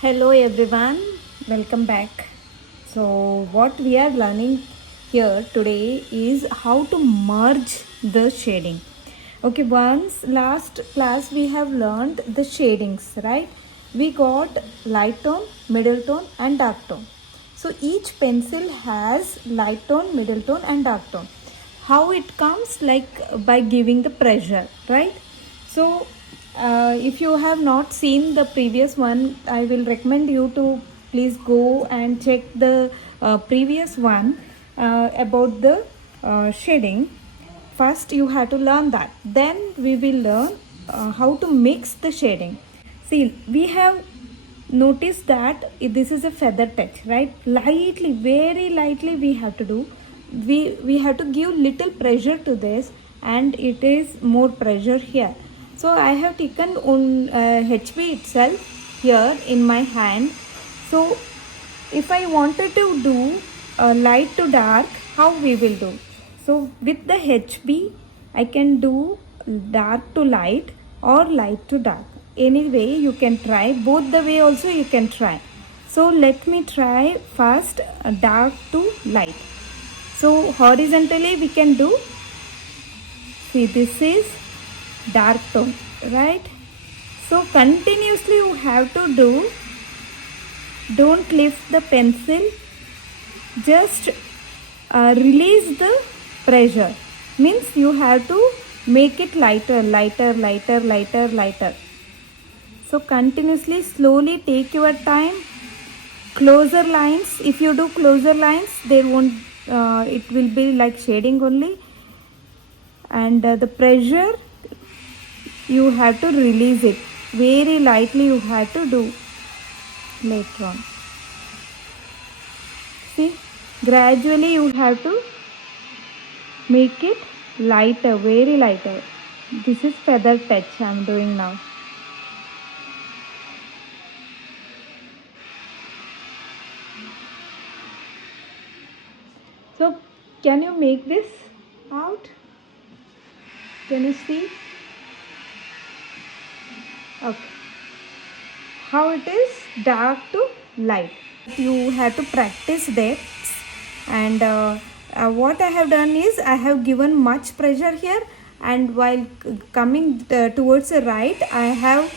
Hello everyone, welcome back. So, what we are learning here today is how to merge the shading. Okay, once last class we have learned the shadings, right? We got light tone, middle tone, and dark tone. So, each pencil has light tone, middle tone, and dark tone. How it comes? Like by giving the pressure, right? So, if you have not seen the previous one, I will recommend you to please go and check the previous one about the shading. First, you have to learn that. Then, we will learn how to mix the shading. See, we have noticed that this is a feather touch, right? Lightly, very lightly, we have to do. We have to give little pressure to this, and it is more pressure here. So I have taken on HB itself here in my hand. So if I wanted to do light to dark, how we will do? So with the HB, I can do dark to light or light to dark. Anyway, you can try both the way. Also, you can try. So let me try first dark to light. So horizontally we can do. See, this is dark tone, right? So continuously you have to do. Don't lift the pencil, just release the pressure. Means you have to make it lighter, lighter, lighter, lighter, lighter. So continuously, slowly take your time. Closer lines, if you do closer lines, there won't, it will be like shading only. And the pressure, you have to release it. Very lightly you have to do later on. See, gradually you have to make it lighter, very lighter. This is feather touch I am doing now. So, can you make this out? Can you see? Okay. How it is dark to light. You have to practice that. And what I have done is I have given much pressure here, and while coming towards the right, I have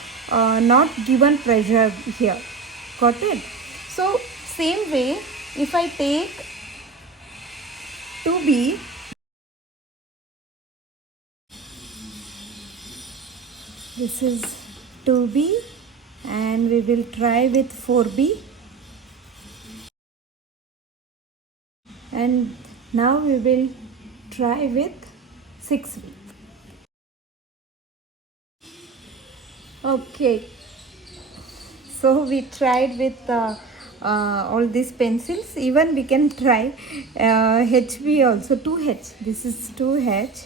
not given pressure here. Got it? So same way, if I take 2B, this is 2B, and we will try with 4B, and now we will try with 6B. Okay, so we tried with all these pencils. Even we can try HB also, 2H. This is 2H.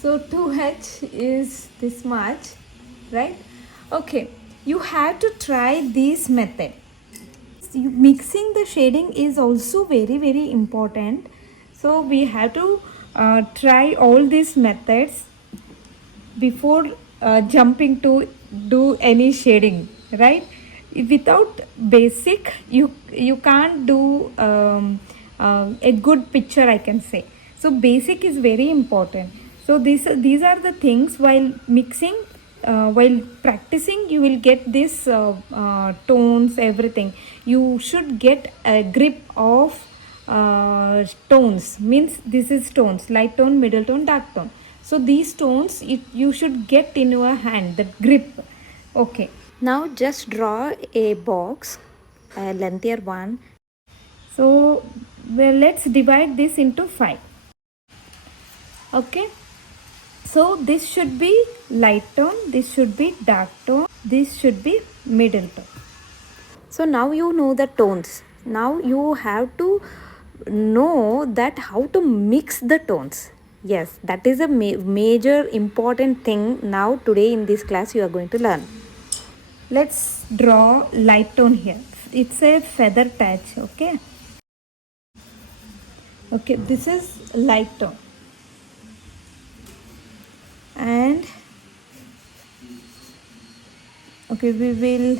So 2H is this much, right? Okay, you have to try this method. Mixing the shading is also very, very important. So we have to try all these methods before jumping to do any shading, right? Without basic, you can't do a good picture, I can say. So basic is very important. So these are the things. While mixing, while practicing, you will get this tones, everything. You should get a grip of tones. Means this is tones: light tone, middle tone, dark tone. So these tones, you should get in your hand, the grip. Okay, now just draw a box, a lengthier one. So well, let's divide this into 5. Okay, so this should be light tone, this should be dark tone, this should be middle tone. So now you know the tones. Now you have to know that how to mix the tones. Yes, that is a major important thing. Now today in this class you are going to learn. Let's draw light tone here. It's a feather touch. Okay. Okay, this is light tone. And Okay, we will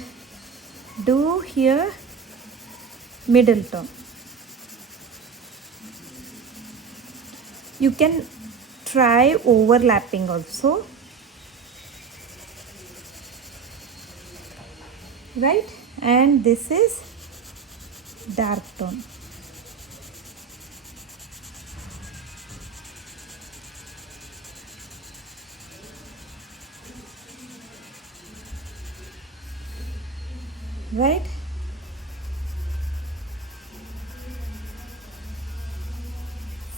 do here middle tone. You can try overlapping also, right? And this is dark tone. Right?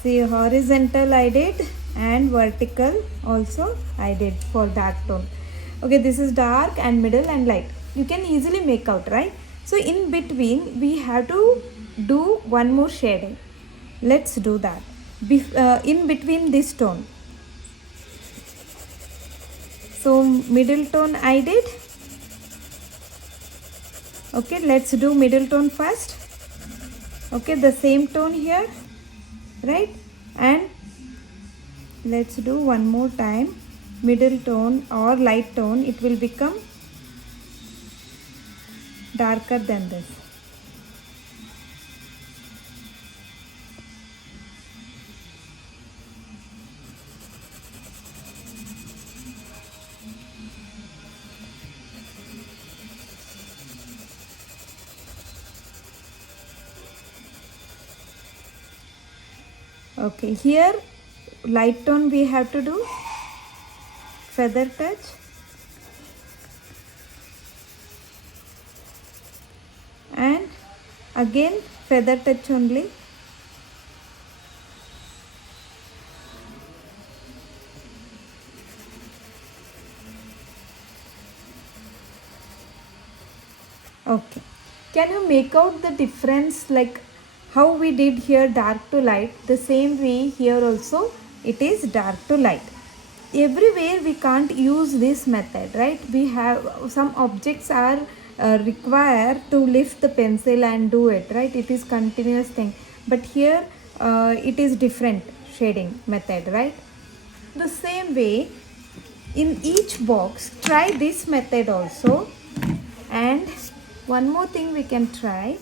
See, horizontal I did and vertical also I did for dark tone. Okay, this is dark and middle and light. You can easily make out, right? So in between we have to do one more shading. Let's do that. In between this tone. So middle tone I did. Okay, let's do middle tone first. Okay, the same tone here, right? And let's do one more time middle tone or light tone. It will become darker than this. Okay, here light tone we have to do feather touch, and again feather touch only. Okay, can you make out the difference, like how we did here dark to light? The same way here also it is dark to light. Everywhere we can't use this method, right? We have some objects are required to lift the pencil and do it, right? It is continuous thing, but here it is different shading method, right? The same way in each box try this method also. And one more thing we can try,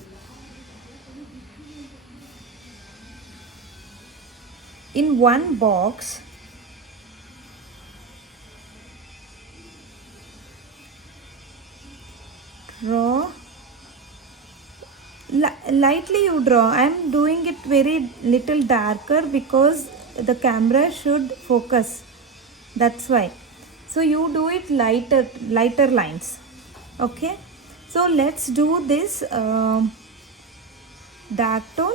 in one box draw lightly, you draw. I am doing it very little darker because the camera should focus, that's why. So you do it lighter lines. Okay, so let's do this dark tone.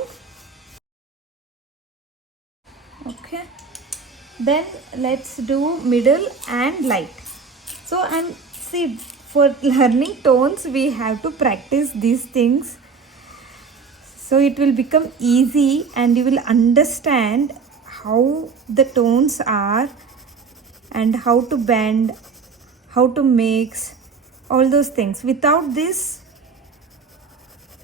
Okay, then let's do middle and light. So, and see, for learning tones we have to practice these things, so it will become easy and you will understand how the tones are and how to bend, how to mix, all those things. Without this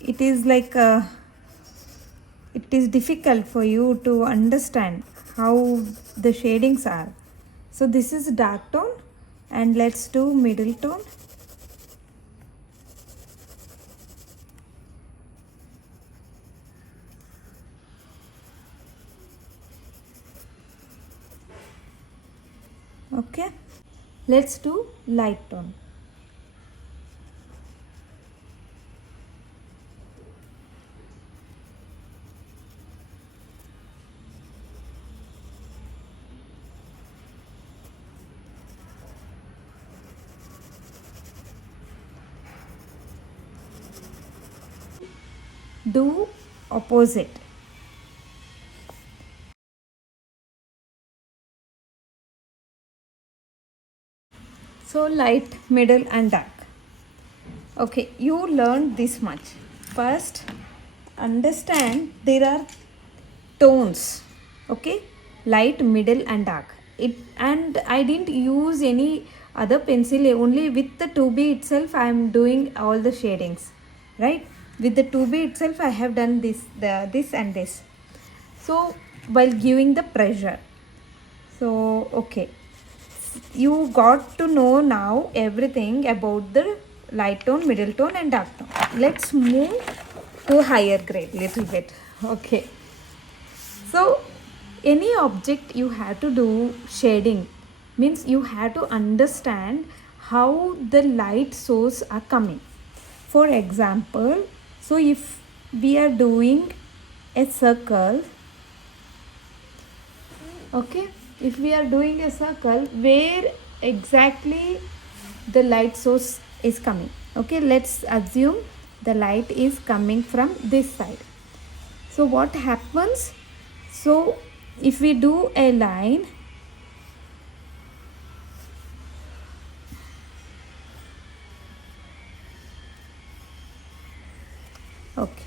it is like it is difficult for you to understand how the shadings are. So this is dark tone and let's do middle tone. Okay, let's do light tone. Do opposite. So light, middle and dark. Okay, you learned this much. First, understand there are tones. Okay, light, middle and dark. It, and I didn't use any other pencil, only with the 2B itself I am doing all the shadings, right? With the 2B itself I have done this and this. So while giving the pressure. So okay, you got to know now everything about the light tone, middle tone and dark tone. Let's move to higher grade little bit. Okay. So any object you have to do shading, means you have to understand how the light source are coming. For example, so if we are doing a circle, okay, if we are doing a circle, where exactly the light source is coming, okay, let's assume the light is coming from this side. So what happens, so if we do a line, okay,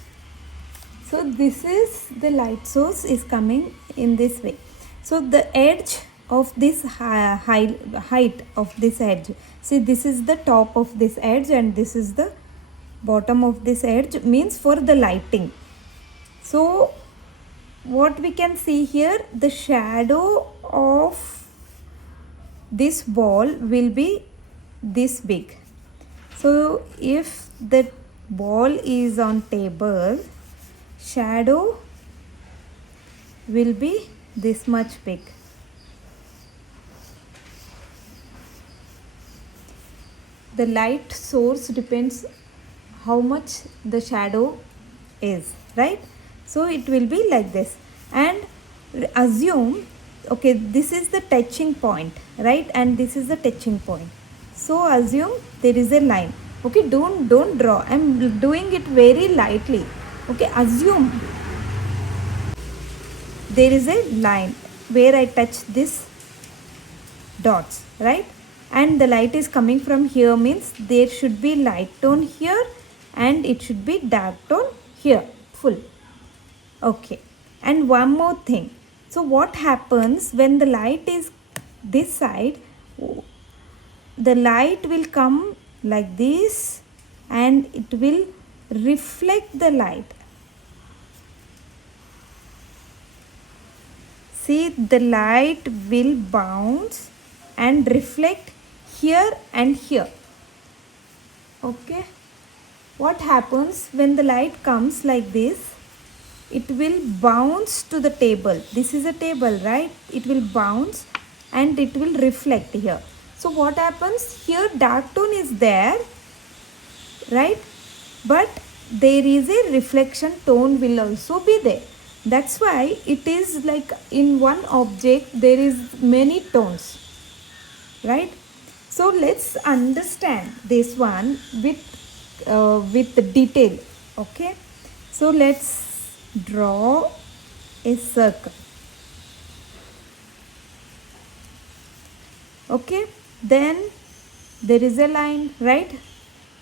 so this is the light source is coming in this way. So the edge of this height of this edge, see this is the top of this edge and this is the bottom of this edge, means for the lighting. So what we can see here, the shadow of this ball will be this big. So if the ball is on table, shadow will be this much big. The light source depends how much the shadow is, right? So it will be like this. And assume, okay, this is the touching point, right? And this is the touching point. So assume there is a line. Okay, don't draw. I'm doing it very lightly. Okay, assume there is a line where I touch this dots, right? And the light is coming from here, means there should be light tone here and it should be dark tone here, full. Okay, and one more thing. So what happens when the light is this side, the light will come like this and it will reflect the light. See, the light will bounce and reflect here and here. Okay, what happens when the light comes like this, it will bounce to the table. This is a table, right? It will bounce and it will reflect here. So what happens here, dark tone is there, right? But there is a reflection tone will also be there. That's why it is like in one object there is many tones, right? So let's understand this one with detail. Okay, so let's draw a circle. Okay, then there is a line, right?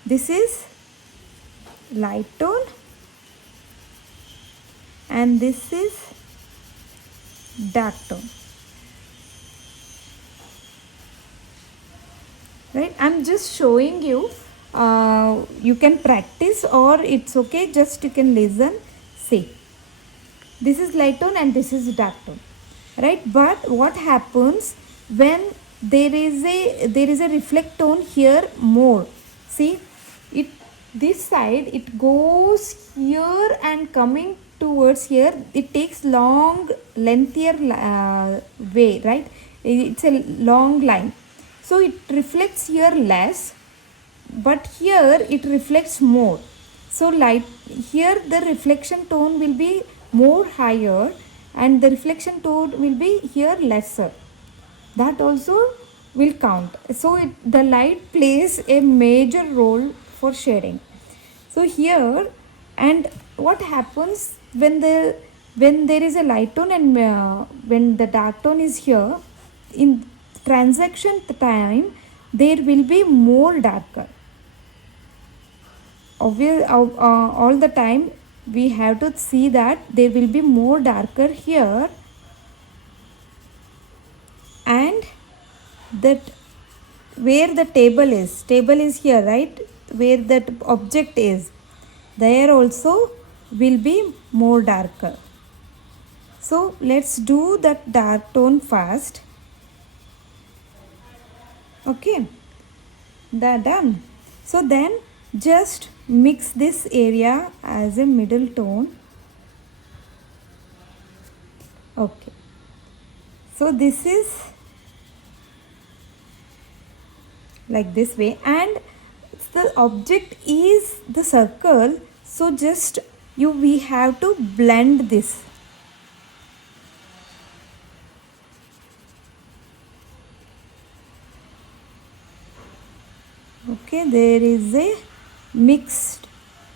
This is light tone and this is dark tone, right? I'm just showing you, you can practice or it's okay, just you can listen. See, this is light tone and this is dark tone, right? But what happens when there is a reflect tone here more, see it, this side it goes here and coming towards here, it takes long lengthier way, right? It's a long line, so it reflects here less, but here it reflects more. So light here, the reflection tone will be more higher and the reflection tone will be here lesser. That also will count. So the light plays a major role for shading. So here, and what happens when there is a light tone and when the dark tone is here, in transaction time there will be more darker. All the time we have to see that there will be more darker here, and that where the table is here, right? Where that object is, there also will be more darker. So let's do that dark tone first. Okay, that done. So then just mix this area as a middle tone. Okay, so this is like this way, and the object is the circle, so just we have to blend this. Okay, there is a mixed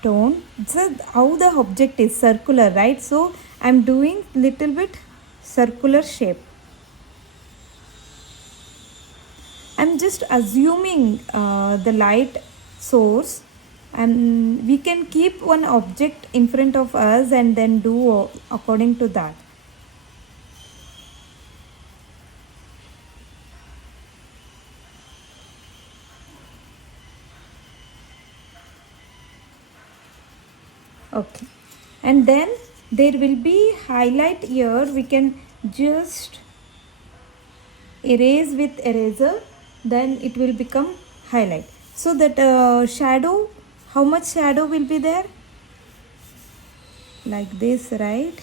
tone. So how the object is circular, right? So I'm doing little bit circular shape. I'm just assuming the light source, and we can keep one object in front of us and then do according to that. Okay, and then there will be highlight here. We can just erase with eraser, then it will become highlight. So that shadow, how much shadow will be there? Like this, right?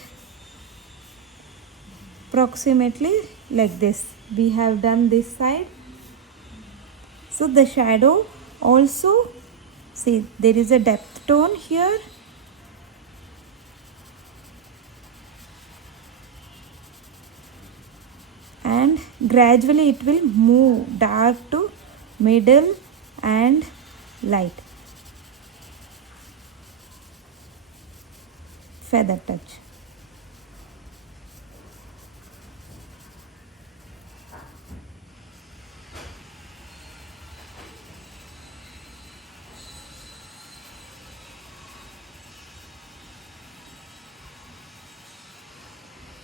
Approximately like this. We have done this side. So the shadow also, see, there is a depth tone here. And gradually it will move dark to middle and light. Feather touch.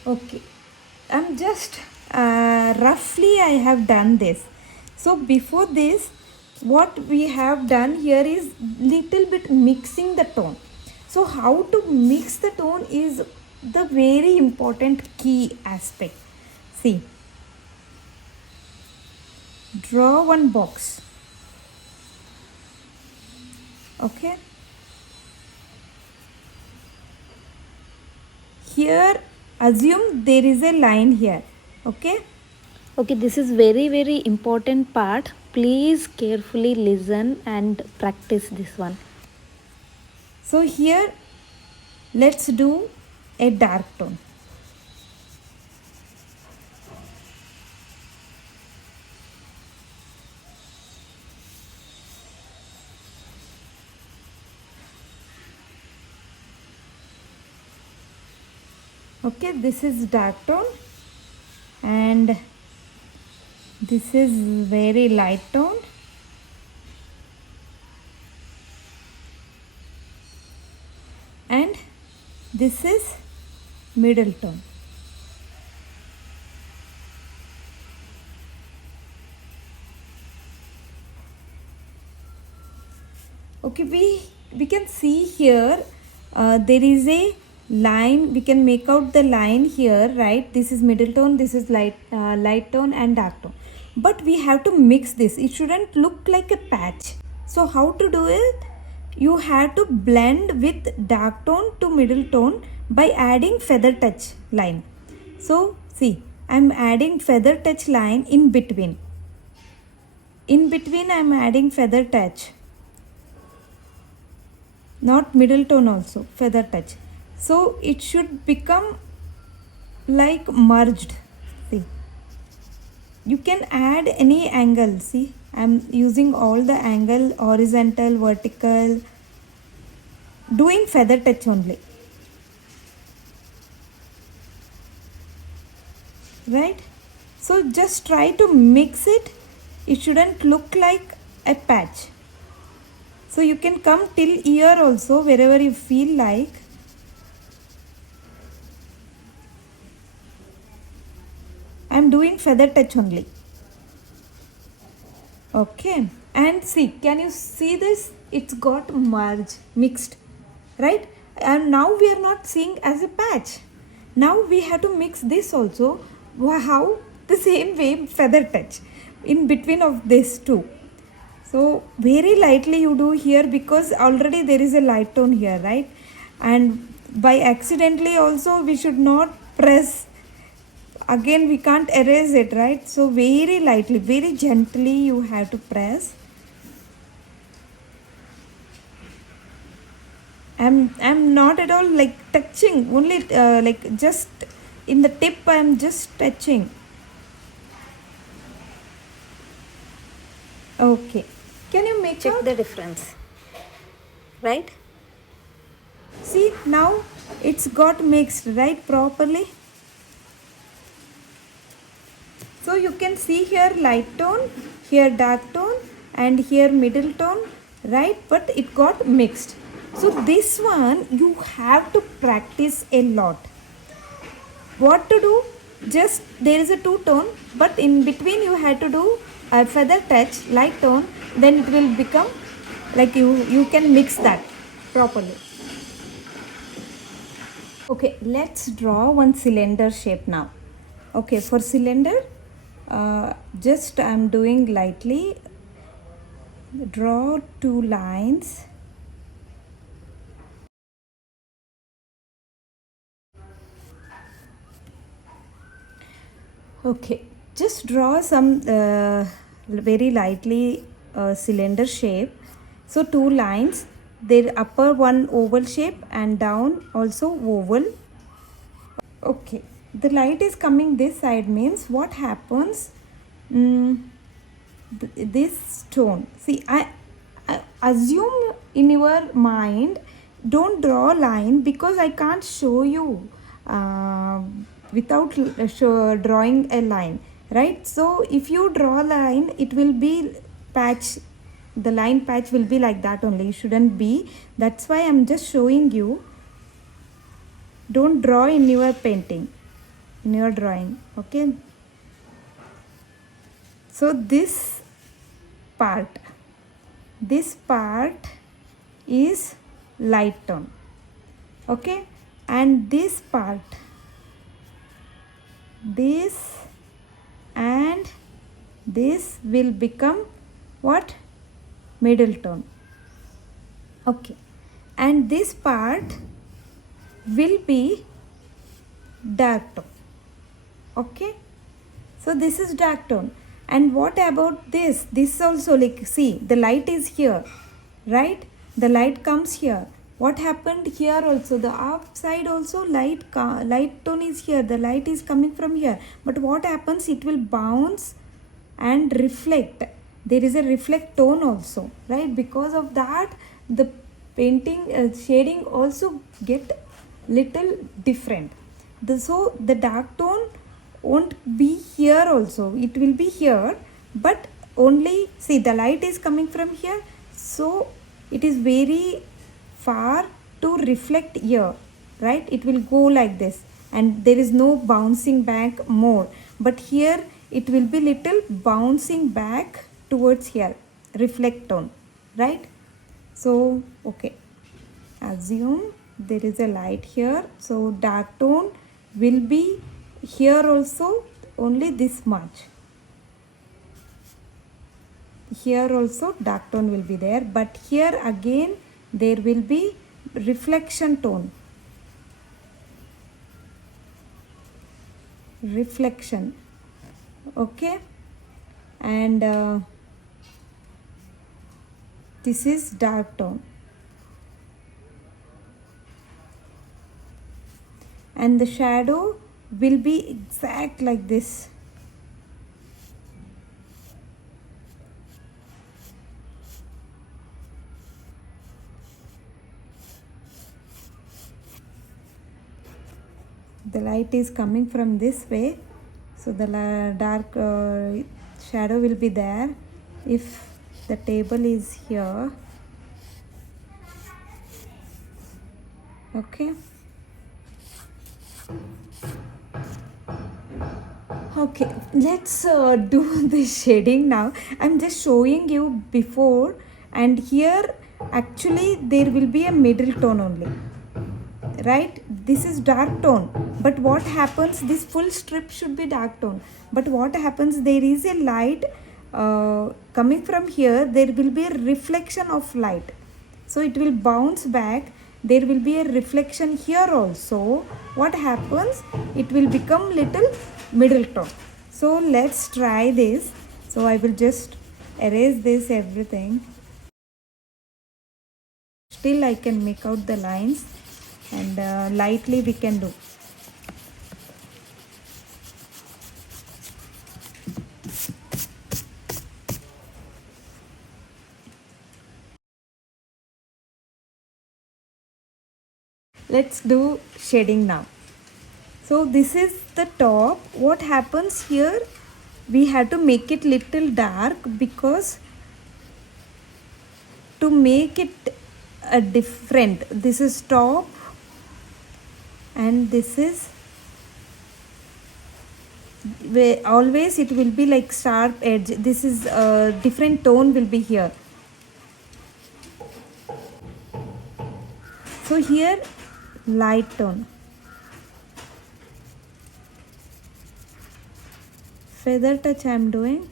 Okay, I'm just roughly I have done this. So before this, what we have done here is little bit mixing the tone. So how to mix the tone is the very important key aspect. See, draw one box. Okay, here assume there is a line here. Okay, Okay, this is very important part. Please carefully listen and practice this one. so here let's do a dark tone. Okay, this is dark tone and this is very light tone, and this is middle tone. Okay, we can see here there is a line. We can make out the line here, right? This is middle tone, this is light tone and dark tone, but we have to mix this. It shouldn't look like a patch. So how to do it? You have to blend with dark tone to middle tone by adding feather touch line. So see, I'm adding feather touch line in between. In between I'm adding feather touch, not middle tone, also feather touch. So it should become like merged. See, you can add any angle. See, I'm using all the angle, horizontal, vertical, doing feather touch only, right? So just try to mix it. It shouldn't look like a patch. So you can come till here also, wherever you feel like. I'm doing feather touch only. Okay, and see, can you see this? It's got merged, mixed, right? And now we are not seeing as a patch. Now we have to mix this also. How? The same way, feather touch. in between of this two. So very lightly you do here because already there is a light tone here, right? And by accidentally also we should not press. Again we can't erase it, right? So very lightly, very gently you have to press. I'm not at all like touching, only like just in the tip I'm just touching. Okay, can you make Check out? the difference, right? See, now it's got mixed, right, properly. So you can see here light tone, here dark tone, and here middle tone, right? But it got mixed. So this one you have to practice a lot. What to do? Just there is a two tone, but in between you have to do a feather touch, light tone, then it will become like you can mix that properly. Okay, let's draw one cylinder shape now. Okay, for cylinder, just I'm doing lightly. Draw two lines. Okay, just draw some very lightly cylinder shape. So two lines, their upper one oval shape and down also oval. Okay, the light is coming this side means what happens? This stone. See, I assume in your mind, don't draw line because I can't show you without drawing a line, right? So if you draw line, it will be patch. The line patch will be like that only. It shouldn't be. That's why I'm just showing you. Don't draw in your painting, in your drawing. Okay. So this part is light tone, okay, and this part, this and this will become what? Middle tone, okay, and this part will be dark tone, okay. So this is dark tone. And what about this? This also, like, see, the light is here, right? The light comes here. What happened here also? The upside also light tone is here. The light is coming from here. But what happens? It will bounce and reflect. There is a reflect tone also, right? Because of that, the painting shading also get little different. So the dark tone won't be here also, it will be here, but only, see, the light is coming from here, so it is very far to reflect here, right? It will go like this and there is no bouncing back more, but here it will be little bouncing back towards here, reflect tone, right? So okay, assume there is a light here, so dark tone will be here also, only this much. Here also dark tone will be there, but here again there will be reflection tone, reflection, okay, and this is dark tone, and the shadow will be exact like this. The light is coming from this way, so the dark shadow will be there. If the table is here, okay. Okay, let's do this shading now. I'm just showing you before, and here actually there will be a middle tone only, right? This is dark tone, but what happens, this full strip should be dark tone, but what happens, there is a light coming from here, there will be a reflection of light. So it will bounce back. There will be a reflection here also. What happens? It will become little middle tone. So let's try this. So I will just erase this everything. Still I can make out the lines, and lightly we can do. Let's do shading now. So this is the top. What happens here? We have to make it little dark, because to make it a different, this is top and this is where always it will be like sharp edge. This is a different tone will be here. So here light tone, feather touch I am doing.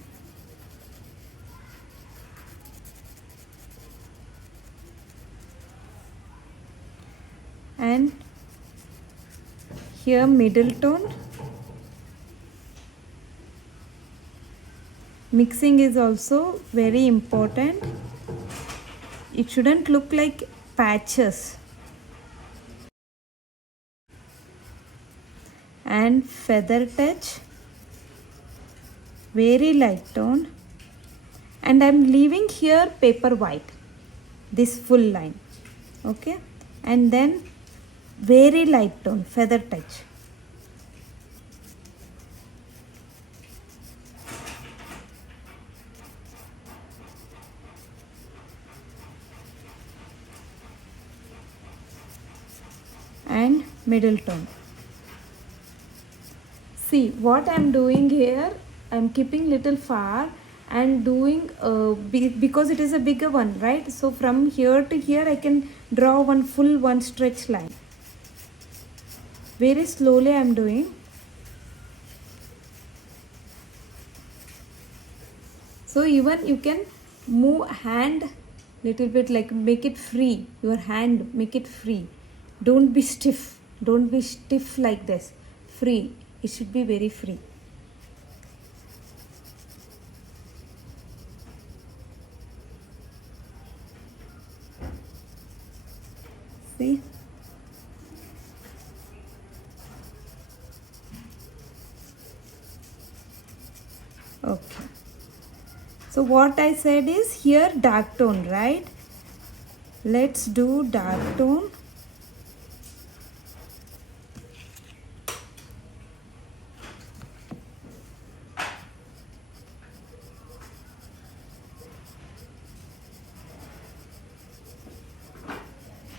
And here middle tone. Mixing is also very important. It shouldn't look like patches. And feather touch, very light tone, and I am leaving here paper white, this full line, okay, and then very light tone, feather touch. And middle tone. See what I am doing here, I am keeping little far and doing because it is a bigger one, right? So from here to here I can draw one full one stretch line. Very slowly I am doing. So even you can move hand little bit, like make it free, your hand make it free. Don't be stiff, don't be stiff like this, free. It should be very free. See? Okay. So what I said is here dark tone, right? Let's do dark tone.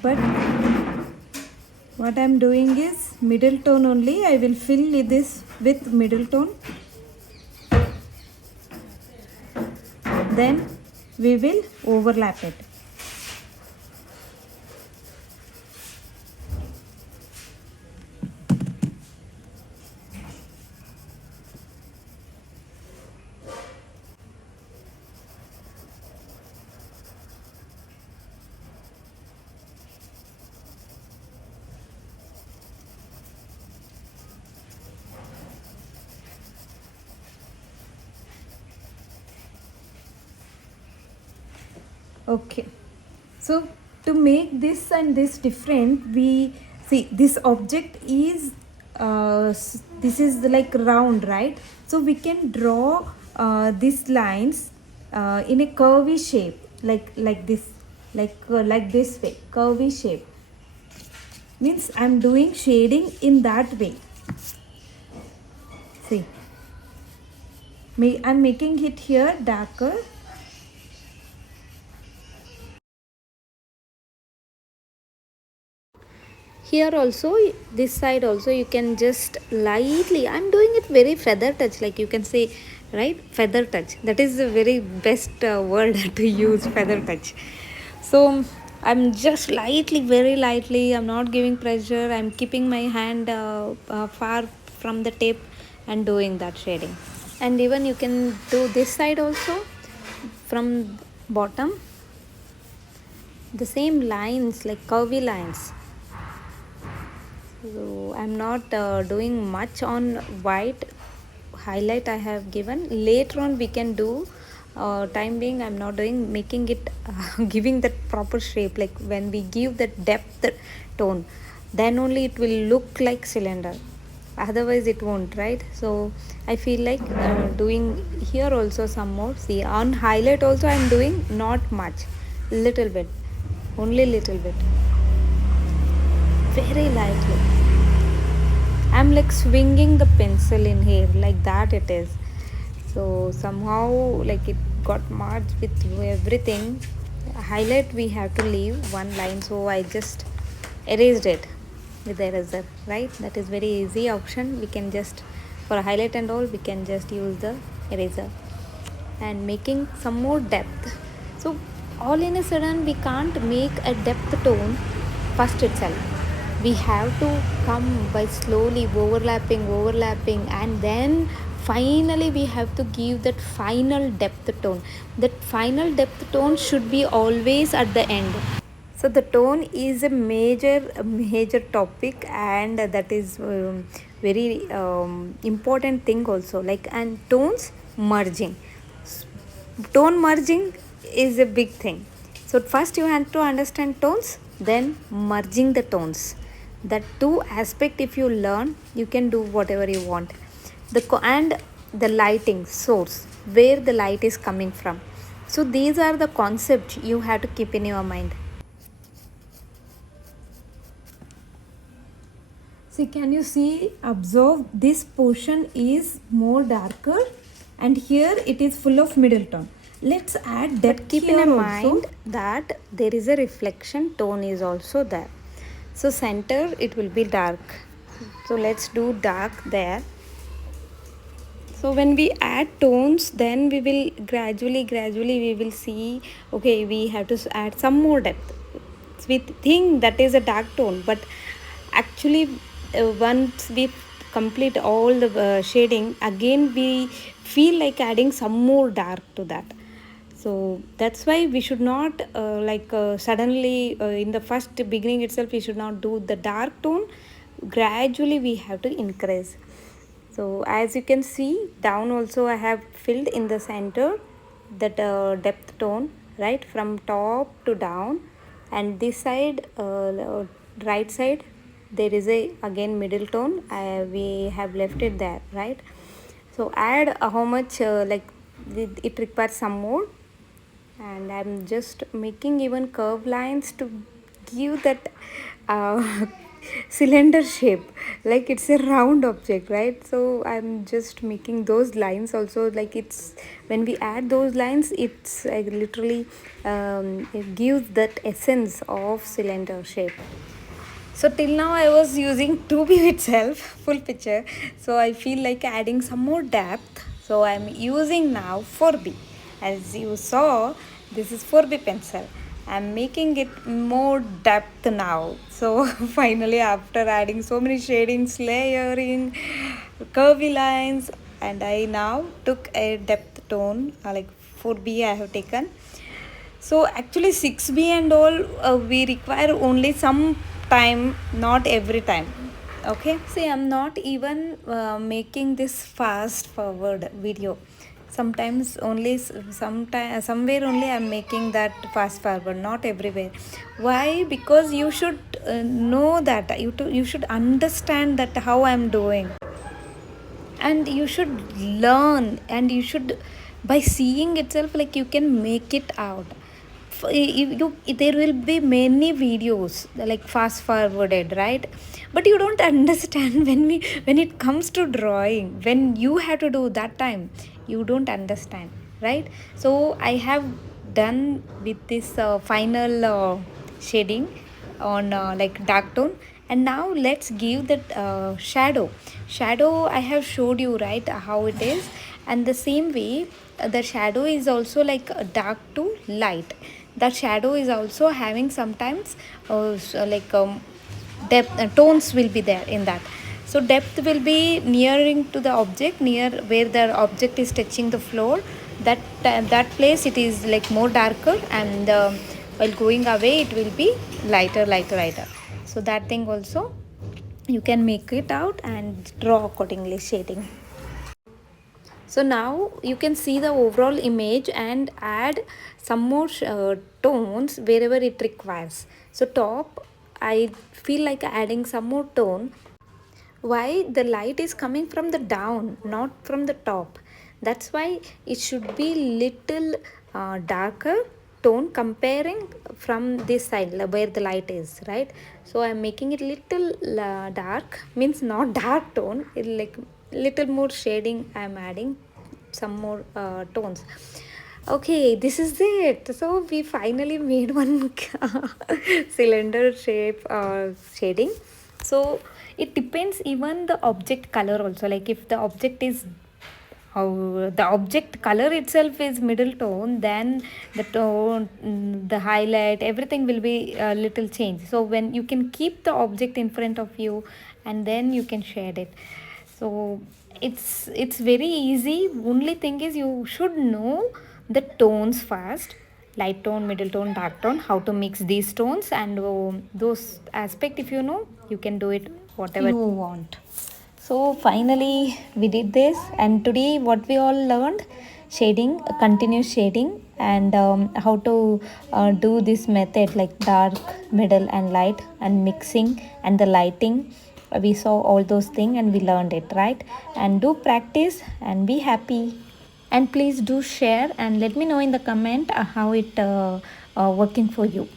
But what I am doing is middle tone only. I will fill this with middle tone. Then we will overlap it. Okay, so to make this and this different, we see this object is this is like round, right? So we can draw these lines in a curvy shape, like this, like this way, curvy shape. Means I'm doing shading in that way. See, I'm making it here darker. Here also, this side also, you can just lightly, I'm doing it very feather touch, like you can say, right? Feather touch, that is the very best word to use, feather touch. So I'm just lightly, very lightly, I'm not giving pressure, I'm keeping my hand far from the tape and doing that shading. And even you can do this side also from bottom, the same lines like curvy lines. So I'm not doing much on white highlight. I have given later on we can do, time being I'm not doing, making it giving that proper shape, like when we give that depth tone, then only it will look like cylinder, otherwise it won't, right? So I feel like doing here also some more. See, on highlight also I'm doing not much, little bit, only little bit, very lightly. I'm like swinging the pencil in here, like that it is. So somehow like it got merged with everything. Highlight we have to leave one line, so I just erased it with the eraser, right? That is very easy option. We can just, for highlight and all, we can just use the eraser. And making some more depth. So all in a sudden we can't make a depth tone first itself. We have to come by slowly overlapping, and then finally we have to give that final depth tone. That final depth tone should be always at the end. So the tone is a major topic, and that is very important thing also, like, and tones merging. Tone merging is a big thing. So first you have to understand tones, then merging the tones. That two aspect if you learn, you can do whatever you want. And the lighting source, where the light is coming from. So these are the concepts you have to keep in your mind. See, can you see, observe, this portion is more darker and here it is full of middle tone. Let's add depth. But keep here in also. mind that there is a reflection tone is also there. So center it will be dark. So let's do dark there. So when we add tones, then we will gradually we will see, okay, we have to add some more depth. We think that is a dark tone, but actually once we complete all the shading, again we feel like adding some more dark to that. So that's why we should not suddenly in the first beginning itself we should not do the dark tone. Gradually we have to increase. So as you can see, down also I have filled in the center that depth tone, right, from top to down. And this side, right side, there is a again middle tone. We have left it there, right? So add how much it requires some more. And I'm just making even curve lines to give that cylinder shape, like it's a round object, right? So I'm just making those lines also, like it's, when we add those lines, it's literally it gives that essence of cylinder shape. So till now I was using 2B itself, full picture. So I feel like adding some more depth. So I'm using now 4B. As you saw, this is 4B pencil. I'm making it more depth now. So finally, after adding so many shadings, layering, curvy lines, and I now took a depth tone, like 4B I have taken. So actually 6B and all we require only some time, not every time. Okay, see, I'm not even making this fast forward video. Sometimes only somewhere only I'm making that fast forward, not everywhere. Why? Because you should know that you should understand that how I'm doing, and you should learn, and you should, by seeing itself, like you can make it out. There will be many videos like fast forwarded, right? But you don't understand when it comes to drawing, when you have to do that time, you don't understand, right? So I have done with this final shading on like dark tone. And now let's give that shadow I have showed you, right, how it is. And the same way the shadow is also like dark to light. That shadow is also having sometimes depth tones will be there in that. So depth will be nearing to the object, near where the object is touching the floor. That place it is like more darker, and while going away it will be lighter. So that thing also you can make it out and draw accordingly shading. So now you can see the overall image and add some more tones wherever it requires. So top, I feel like adding some more tone. Why? The light is coming from the down, not from the top. That's why it should be little darker tone comparing from this side where the light is, right? So I'm making it little dark, means not dark tone, it like little more shading. I'm adding some more tones. Okay, this is it. So we finally made one cylinder shape shading. So it depends even the object color also, like if the object is the object color itself is middle tone, then the tone, the highlight, everything will be a little change. So when you can keep the object in front of you and then you can shade it. So it's very easy. Only thing is you should know the tones first, light tone, middle tone, dark tone, how to mix these tones, and those aspect if you know, you can do it whatever you want. So finally we did this, and today what we all learned, shading, continuous shading, and how to do this method like dark, middle and light, and mixing and the lighting. We saw all those things and we learned it, right? And do practice and be happy. And please do share and let me know in the comment how it working for you.